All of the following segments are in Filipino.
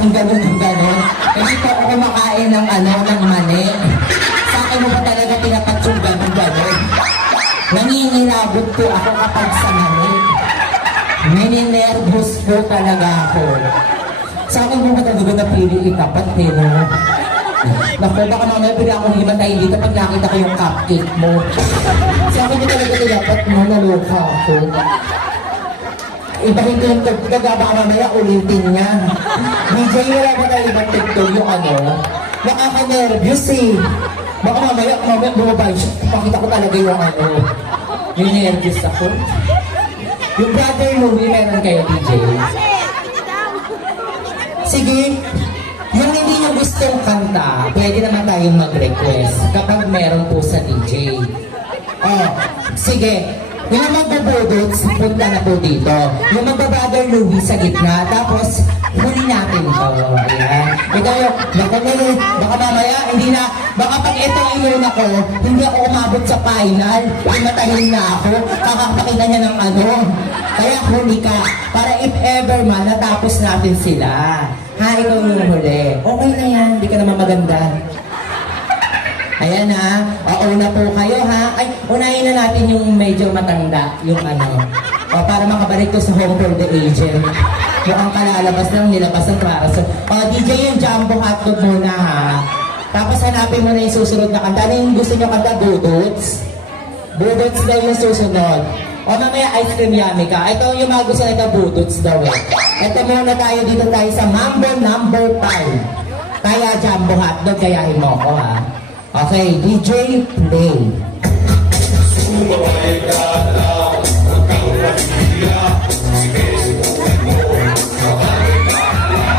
akin ganun yung ganun. Hindi po ako kumakain ng ng mani. Sa akin mo ba talaga tinapat yung ganun? Nanginilabot po ako kapag sa mani. Nininervous po talaga ako. Sa akin mo ba talaga napili itapat, pero naku, baka mamaya pili akong himatayin dito pag nakita ko yung cupcake mo. Sa akin mo talaga tinapat mo, naloka ako. Ibahin ko yung tagdaga, baka mamaya ulitin niya. DJ, wala ba tayo ibang TikTok yung nakaka-nervous eh. Baka mamaya bumabay siya. Pakita ko talaga yung yung nervous ako. Yung Brother Louie, meron kayo, DJ? Sige, yung hindi nyo gustong kanta, pwede naman tayong mag-request kapag meron po sa DJ. Oh, sige. Yung magbabodots, punta na po dito. Yung magbabrother Louie sa gitna, tapos huli natin to. Ayan. Ikaw yung, baka mamaya, hindi na, baka pag ito ang yun ako, hindi ako umabot sa final, matahin na ako, kakapakita niya ng Kaya huli ka, para if ever man, natapos natin sila. Ha, ikaw yung huli. Okay na yan, hindi ka naman maganda. Ayan ha, una po kayo ha. Ay, unahin na natin yung medyo matanda, yung para makabalik ko sa Home for the Aged. Mukhang kalalabas lang, nilabas ang klaraso. DJ, yung jumbo hotdog muna ha. Tapos hanapin mo na yung susunod na kanta. Ano yung gusto nyo kanta? Budots? Budots daw yung susunod. Mamaya ice cream yummy ka. Ito yung mga gusto nito, budots daw eh. Ito muna tayo, dito tayo sa Mambo number 5. Kaya jumbo hotdog, kayahin mo ko ha. Okay, DJ, play. Sumabay ka lang, huwag kang mahihiya. Sige, subukan mo, makain ka na.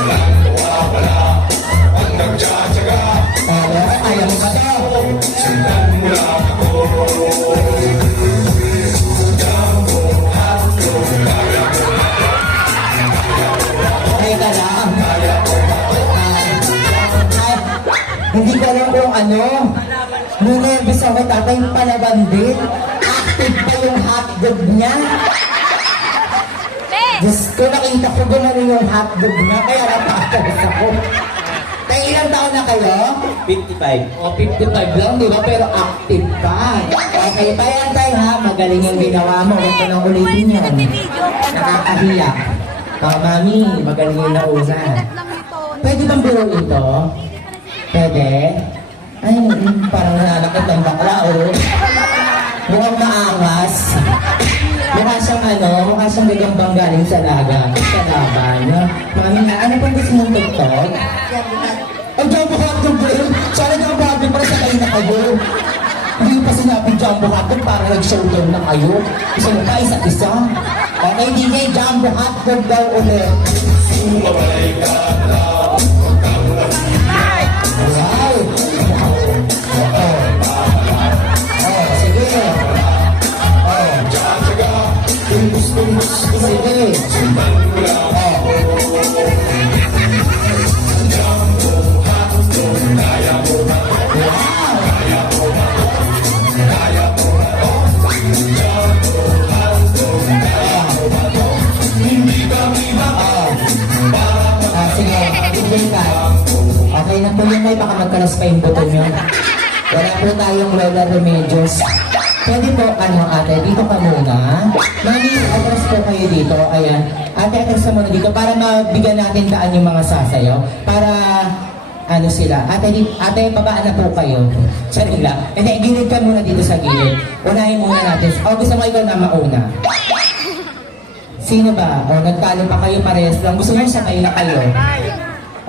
Walang mawawala, pag nagtsatsaga. Ayaw mo ba daw? Sundan mo lang ako. Okay ka lang. Hindi ko alam kung nunervous ako, tatay, palaban din. Active pa yung hotdog niya. Diyos ko, nakita ko gumano yung hotdog niya, kaya natapos ako. Tayo, ilang taon na kayo? 55. O, 55 lang, di ba? Pero active pa. Okay, tayo ha, magaling yung ginawa mo. Huwag ko nang ulitin yan. Nakakahiya. Mami, magaling yung nauna. Pwede bang biruin ito? Pwede? Ay, parang nananakit ng bakla, oh. Mukhang maangas. Mukha siyang gagambang galing sa laban. Mami na, ano pang gusto mong tuktok? Ang jumbo hotdog ba yun? Sana jumbo hotdog para sa kayo na kayo. Hindi pa sinabing jumbo hotdog para nag-showdown na kayo. Gusto mo pa isa-isa? Okay, DJ, jumbo hotdog daw ulit. Sumabay ka lang, huwag kang mahihiya. Wow! Sige. Tsatsaga, kung gustong gusto mo, Sige. sundan mo lang ako. Jumbo hotdog, kaya mo ba? Kaya mo ba? Kaya mo ba? Jumbo hotdog, kaya mo ba? Hindi kami Sige, DJ ka. Okay na po yun, may baka magkalas pa yung buto nyo. Wala po tayong Lola Remedios. Pwede po, ate, dito ka muna. Mami, atras po kayo dito. Ayan. Ate, atras ka muna dito para mabigyan natin daan yung mga sasayaw. Para, sila. Ate, babaan na po kayo. Sorry lang. Hindi, gilid ka muna dito sa gilid. Unahin muna natin. Gusto mo ikaw na mauna. Sino ba? Nagtalo pa kayo parehas lang. Gusto mo sabay na kayo.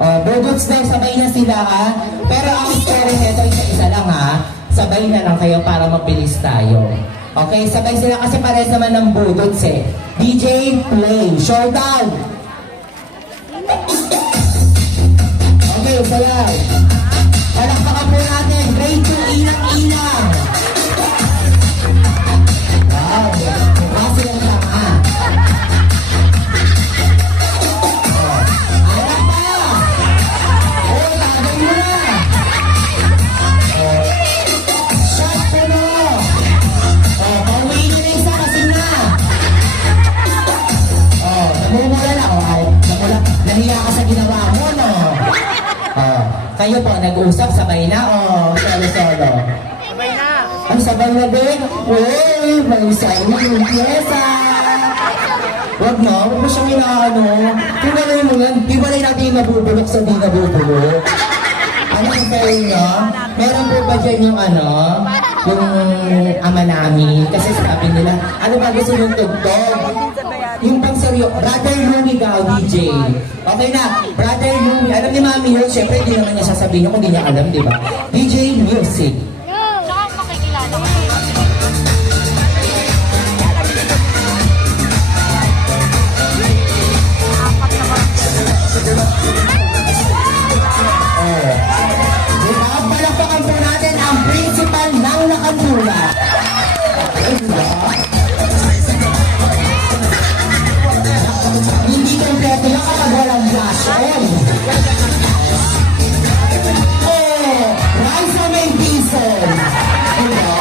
Budots daw, sabay na sila ha. Pero ang story nito, isa-isa lang ha. Sabay na lang kayo para mabilis tayo. Okay, sabay sila kasi parehas naman ng budots eh. DJ, play. Showdown! Okay, sayaw. Palakpakan po natin. Grade 2, inang-inang. Wow, mukha silang tanga. Nahiya ka sa ginawa Kayo po, nag-usap, sabay na o solo-solo? Sabay na. Ang sabay na din? Uy, may isang yung pyesa! Huwag mo siyang inaano. Hiwalay mo yan. Hiwalay natin yung nabubulok sa di nabubulok. Ano ang kayo nyo? Meron po ba dyan yung yung ama namin? Kasi sabi nila, ano ba gusto yung tugtog? Yung pang seryo, Brother Louie daw, DJ. Okay na, Brother Louie. Alam ni Mami yun, syempre hindi naman niya sasabihin kung hindi niya alam, di ba? DJ Music. Saka makikilala. Diba? Palakpakan po natin ang principal ng Nakatula. Diba? Hindi kompleto na kapag walang flash on. Oh, Raisa Mendizon. Diba?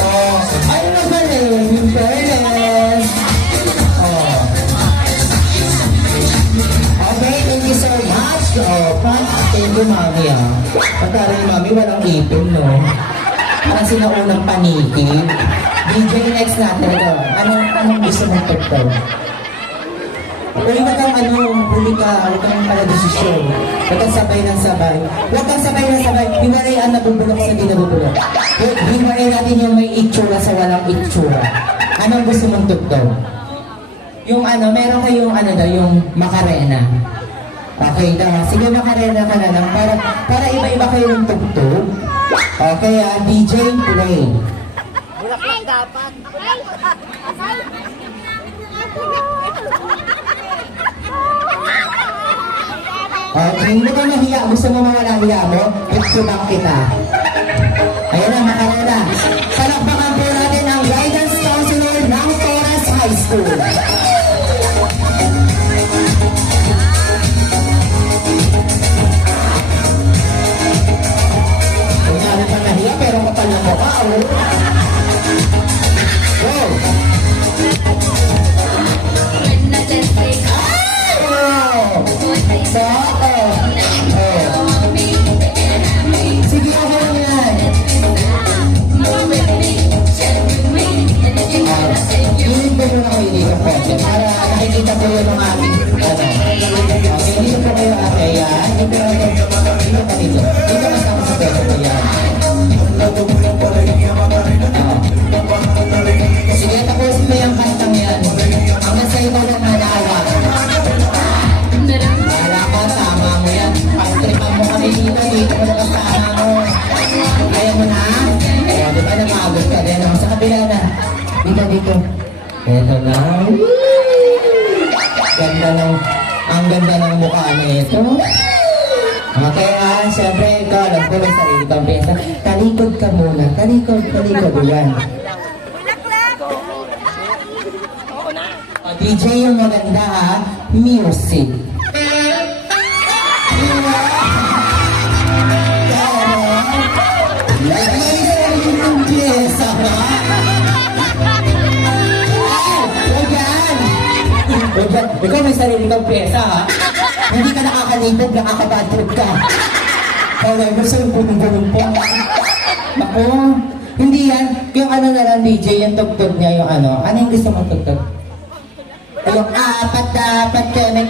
Oh, ay magaling. In fairness. Oh. Okay, thank you so much. Thank you, Mami, Pagkara ni Mami, walang ipon, no? Parang sinaunang paniki. DJ, next natin ito. Anong gusto mong tugtog? Uy, wag kang huli ka, wag kang pala desisyon. Wag kang sabay ng sabay. Wag kang sabay ng sabay. Hiwalay ang nabubulok sa di nabubulok. Hiwalay natin yung may itsura sa walang itsura. Anong gusto mong tugtog? Yung meron kayong daw, yung Macarena. Okay daw. Sige, Macarena ka na lang. Para iba-iba kayo ng tugtog. Okay, DJ, play. Bulaklak dapat. Hindi ka mahiya. Gusto mo mawala hiya mo? Pagtubang kita. Ayan na, Macarena. Palakpakan po natin ang guidance counselor ng Torres High School. Kunyari pa nahiya, pero kapal na mukha, Go! Sige, ako lang yan. Hiling ko muna kayo dito po. Para nakikita ko yun ng aking Okay, dito po kayo ate. Yan. Dito ka dito. Dito kasama sa pwede ko yan. Sige, tapusin mo yung kantang yan. Ang nasa ito ng manawag. Wala ko, tama mo yan. Pag-tripan mo kami dito mo nakasama mo. Kaya mo na? Kaya di ba namagod ka din? Sa kabila na. Dito. Eto na. Ang ganda ng mukha nito. Okay siyempre ito, alam ko may sarili kang pesa. Talikod ka muna. Talikod. Yan. DJ yung maganda music. Ikaw may sarili kang pyesa, Hindi ka nakakalibog, nakakabad trip ka. However, so yung punong-punong po. Ako, hindi yan. Yung na lang, DJ, yung tugtog niya, yung ano yung gusto mong tugtog? Yung apat,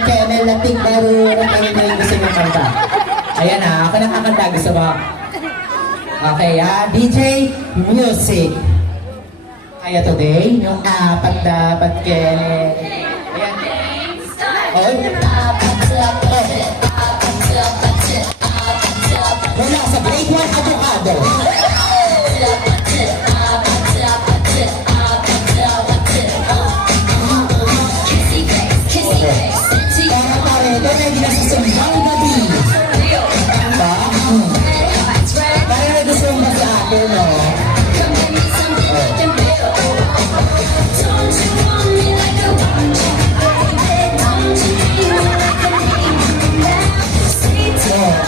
kemel, lating barurot, yung gusto mong kanta. Ayan ako nakakanta, gusto mo. Okay, DJ, music. Kaya today, yung apat, kemel. Ayan. Wala sa grade 1 avocado. Para ito na hindi nasusumbang gabi. Para na gusto mo sa akin, no?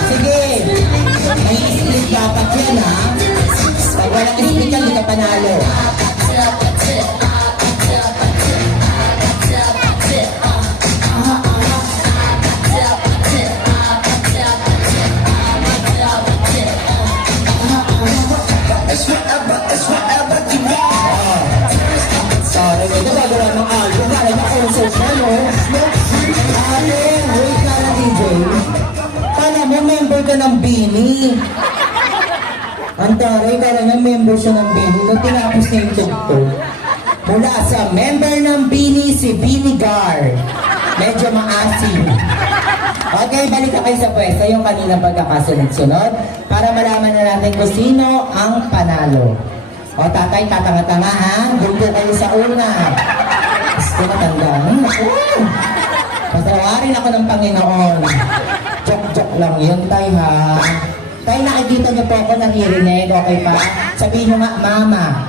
Sige, may split dapat yan, Pag walang split yan, hindi ka panalo. Bini. Ang taray, kala niya member siya ng Bini. Nung tinapos niya yung tugtog. Mula sa member ng Bini, si Bini Gar. Medyo maasim. Okay, balik ka kayo sa pwesto, yung kanina pagkakasunod-sunod, para malaman na natin kung sino ang panalo. O tatay, tatanga-tanga ha, doon po kayo sa una. Gusto matanda. Patawarin ako ng Panginoon. Joke-joke lang yun, tay ha. Tay, nakikita niyo po ako naririnig, okay pa? Sabihin niyo nga, mama.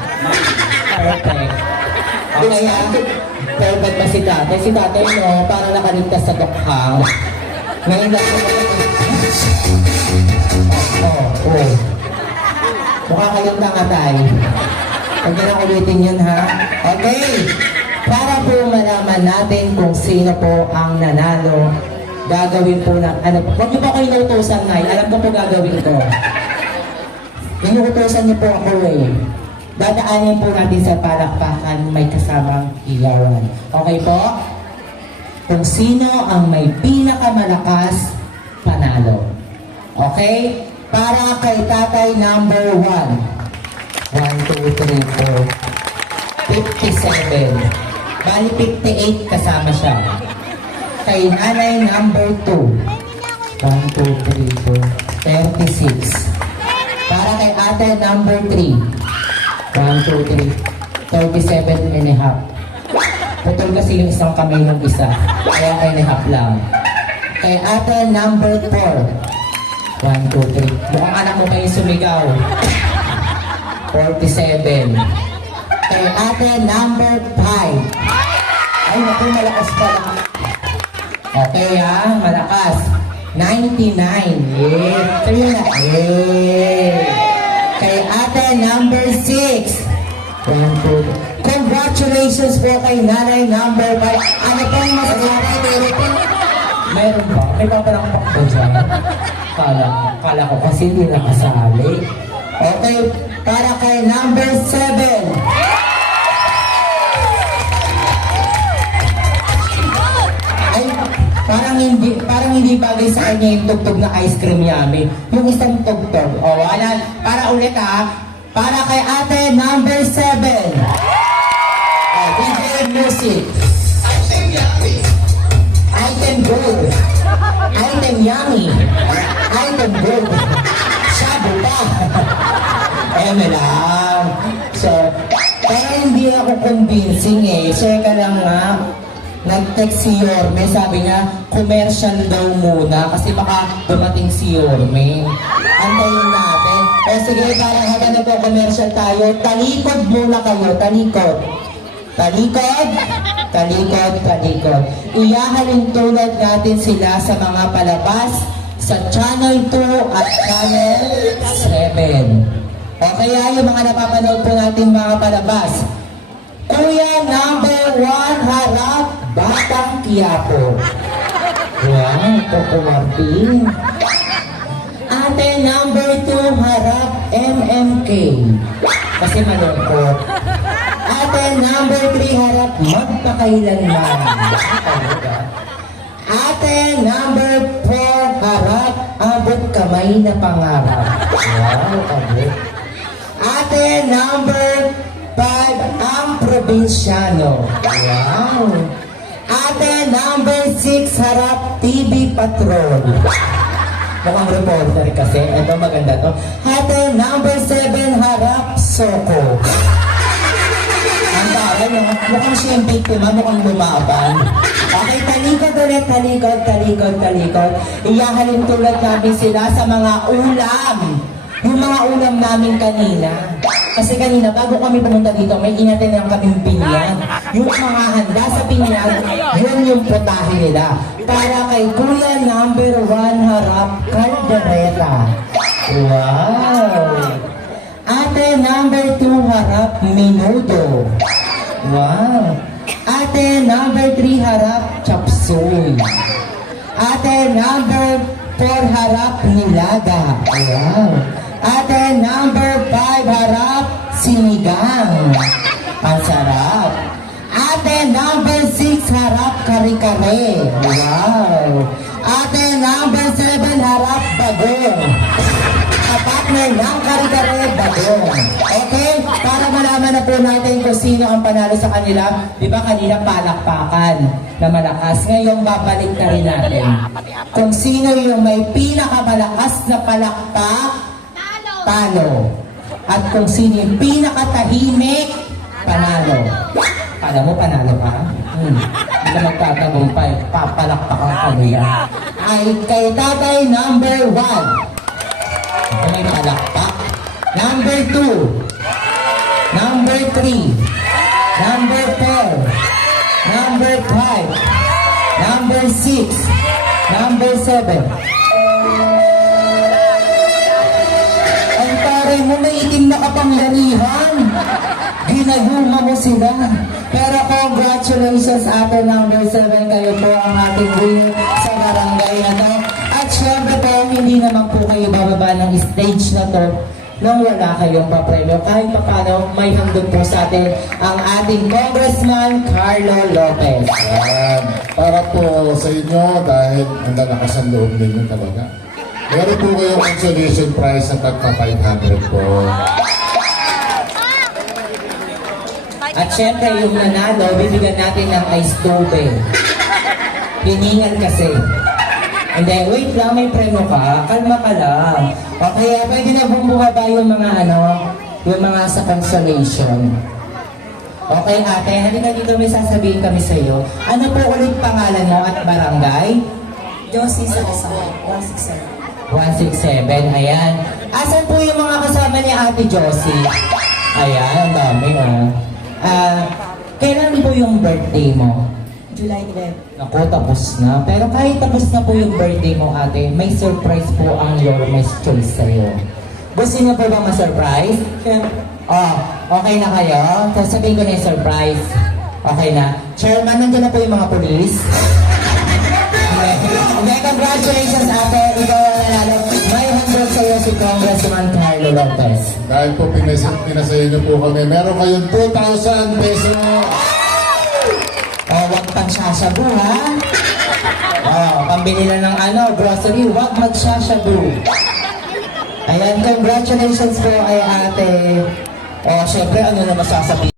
Perfect. Okay ha? Perfect pa si tatay. Si tatay no, para nakaligtas sa dokhang. Ngayon lang po. Oh. Mukha kayong tangatay. Huwag niyo na ulitin yun ha. Okay. Para po malaman natin kung sino po ang nanalo, gagawin po na, huwag niyo po kayo nautusan na, alam ko po gagawin ko. Inuutosan niyo po ako eh. Dadaanin po natin sa palakpakan, may kasamang ilawan. Okay po? Kung sino ang may pinakamalakas, panalo. Okay? Para kay tatay number 1. 1, 2, 3, 4. 57. Bali 58 kasama siya. Kay nanay number 2. 1, 2, 3, 4. 36. Para kay ate number 3. 1, 2, 3. 37 and a half. Putol kasi yung isang kamay ng isa. Kaya and a half lang. Kay ate number 4. 1, 2, 3. Mukhang anak mo pa yung sumigaw. 47. Kay ate number 5. Ay, naku, malakas pala. Okay ha, malakas. 99. Yeah. Sabi na. Yeah. Kay ate number 6. 1, 2. Congratulations po kay nanay number 5. Ano pong masasabi? Meron ba? May papalang pakbo dyan. Kala ko kasi hindi nakasali. Okay, para kay number 7. Ay, parang hindi bagay sa kanya yung tugtog na ice cream yummy. Yung isang tugtog. O, wala. Para ulit ha. Para kay ate number 7. DJ music. Item gold. Item yummy. Item gold. Shabu pa. Lang. So, kaya hindi ako convincing eh. Share ka lang nga. Nag-text si Yorme, sabi niya, commercial daw muna kasi baka dumating si Yorme. Antayin natin. O sige, parang habang nagpo-commercial tayo, talikod muna kayo, talikod. Talikod, talikod, talikod. Iyahalin tulad natin sila sa mga palabas sa Channel 2 at Channel 7. O kaya yung mga napapanood po natin mga palabas. Kuya number 1 harap, Batang Quiapo. Wow, Coco Martin. Ate number 2 harap, MMK. Kasi malungkot. Ate number 3 harap, Magpakailanman. Ate number 4 harap, Abot Kamay na Pangarap. Wow, abot. Ate number 5, ang probinsyano. Wow. Ate number 6, harap TV Patrol. Mukhang reporter kasi. Ito maganda to. Ate number 7, harap Soko. Ang taray, mukhang siya yung biktima, mukhang lumaban. Okay, talikod ulit, talikod, talikod, talikod. Iyahalin tulad namin sila sa mga ulam. Yung mga ulam namin kanina. Kasi kanina, bago kami pumunta dito, may inatin lang kaming pinyag. Yung mga handa sa pinyag, yun yung putahe nila. Para kay Kuya number 1 harap, Caldereta. Wow! Ate number 2 harap, Menudo. Wow! Ate number 3 harap, Chapsuy. Ate number 4 harap, Nilaga. Wow! Ate number 5 harap, Sinigang. Ang sarap. Ate number 6 harap, Kare-kare. Wow! Ate, number 7, Harap Bagong. Partner ng Kare-Kare Bagong. Okay? Para malaman na po natin kung sino ang panalo sa kanila. Di ba kanina palakpakan na malakas. Ngayon babalik na rin natin. Kung sino yung may pinakamalakas na palakpak, talo. At kung sino yung pinakatahimik, panalo. Kala mo panalo ka? Hindi ka magtatagumpay. Papalakpakan ka nila. Ay kay tatay number 1. Ito may palakpak. Number 2. Number 3. Number 4. Number 5. Number 6. Number 7. Ang taray mo may itim na kapangyarihan. Ginayuma mo sila. Pero congratulations ate number 7. Kayo po ang ating winner sa barangay na to. At syempre po, hindi naman po kayo bababa ng stage na to nang wala kayong papremyo. Kahit papano, may handog po sa atin ang ating Congressman Carlo Lopez. Yan. Para po sa inyo, dahil ang lalakas ang loob ninyo talaga. Meron po kayong consolation prize sa tagpa 500 po. At syempre, yung nanalo, bibigyan natin ng ice tube. Hiningal kasi. Hindi, wait lang, may preno ka. Kalma ka lang. O kaya, pwede na bumababa yung mga yung mga sa consolation. Okay, ate, halika dito, may sasabihin kami sa iyo. Ano po ulit pangalan mo at barangay? Josie Salazar, 167. 167, ayan. Asan po yung mga kasama ni Ate Josie? Ayan, ang dami kailan po yung birthday mo? July 11. Naku, tapos na. Pero kahit tapos na po yung birthday mo, ate, may surprise po ang Yormes Choice sa'yo. Gusto niyo po ba ma-surprise? Oh, okay na kayo? Sasabihin ko na yung surprise. Okay na. Chairman, nandiyan na po yung mga polis. Okay, congratulations, ate. Ikaw ang nanalo. May handog sa'yo si Congressman Carlo Lopez. Dahil po pinasayo niyo po kami, meron kayong 2,000 pesos. Huwag pang sasabu, ha? Pambili na ng grocery, huwag magsasabu. Ayan, congratulations po ay ate. Syempre, ano na masasabi?